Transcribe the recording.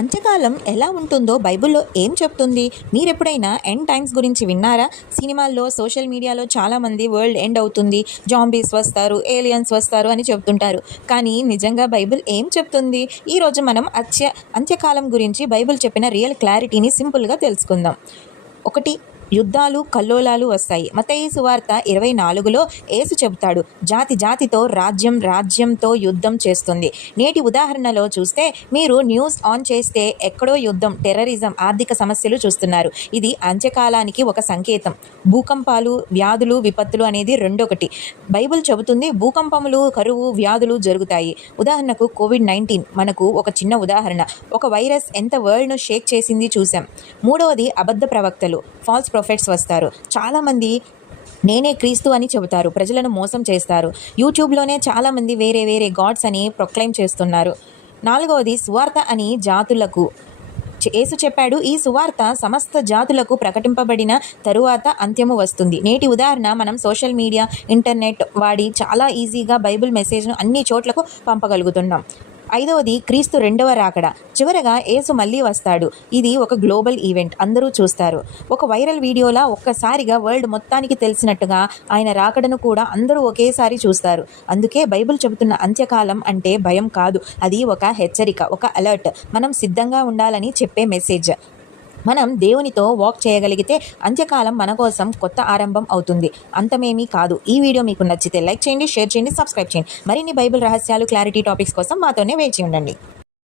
అంత్యకాలం ఎలా ఉంటుందో బైబిల్లో ఏం చెప్తుంది? మీరెప్పుడైనా ఎండ్ టైమ్స్ గురించి విన్నారా? సినిమాల్లో, సోషల్ మీడియాలో చాలామంది వరల్డ్ ఎండ్ అవుతుంది, జాంబీస్ వస్తారు, ఏలియన్స్ వస్తారు అని చెప్తుంటారు. కానీ నిజంగా బైబిల్ ఏం చెప్తుంది? ఈరోజు మనం అంత్యకాలం గురించి బైబిల్ చెప్పిన రియల్ క్లారిటీని సింపుల్గా తెలుసుకుందాం. ఒకటి, యుద్ధాలు, కల్లోలాలు వస్తాయి. మత్తయి సువార్త 24లో యేసు చెబుతాడు, జాతి జాతితో, రాజ్యం రాజ్యంతో యుద్ధం చేస్తుంది. నేటి ఉదాహరణలో చూస్తే మీరు న్యూస్ ఆన్ చేస్తే ఎక్కడో యుద్ధం, టెర్రరిజం, ఆర్థిక సమస్యలు చూస్తున్నారు. ఇది అంత్యకాలానికి ఒక సంకేతం. భూకంపాలు, వ్యాధులు, విపత్తులు అనేది రెండొకటి. బైబిల్ చెబుతుంది భూకంపములు, కరువు, వ్యాధులు జరుగుతాయి. ఉదాహరణకు కోవిడ్-19 మనకు ఒక చిన్న ఉదాహరణ. ఒక వైరస్ ఎంత వరల్డ్ను షేక్ చేసింది చూసాం. మూడవది, అబద్ధ ప్రవక్తలు, ఫాల్స్ ప్రొఫెట్స్ వస్తారు. చాలామంది నేనే క్రీస్తు అని చెబుతారు, ప్రజలను మోసం చేస్తారు. యూట్యూబ్లోనే చాలామంది వేరే వేరే గాడ్స్ అని ప్రొక్లైమ్ చేస్తున్నారు. నాలుగవది, సువార్త అని జాతులకు యేసు చెప్పాడు, ఈ సువార్త సమస్త జాతులకు ప్రకటింపబడిన తరువాత అంత్యము వస్తుంది. నేటి ఉదాహరణ, మనం సోషల్ మీడియా, ఇంటర్నెట్ వాడి చాలా ఈజీగా బైబిల్ మెసేజ్ను అన్ని చోట్లకు పంపగలుగుతున్నాం. ఐదవది, క్రీస్తు రెండవ రాకడ. చివరగా యేసు మళ్ళీ వస్తాడు. ఇది ఒక గ్లోబల్ ఈవెంట్, అందరూ చూస్తారు. ఒక వైరల్ వీడియోలా ఒక్కసారిగా వరల్డ్ మొత్తానికి తెలిసినట్టుగా ఆయన రాకడను కూడా అందరూ ఒకేసారి చూస్తారు. అందుకే బైబిల్ చెబుతున్న అంత్యకాలం అంటే భయం కాదు, అది ఒక హెచ్చరిక, ఒక అలర్ట్. మనం సిద్ధంగా ఉండాలని చెప్పే మెసేజ్. మనం దేవునితో వాక్ చేయగలిగితే అంత్యకాలం మన కోసం కొత్త ఆరంభం అవుతుంది, అంతమేమీ కాదు. ఈ వీడియో మీకు నచ్చితే లైక్ చేయండి, షేర్ చేయండి, సబ్స్క్రైబ్ చేయండి. మరిన్ని బైబిల్ రహస్యాలు, క్లారిటీ టాపిక్స్ కోసం మాతోనే వేచి ఉండండి.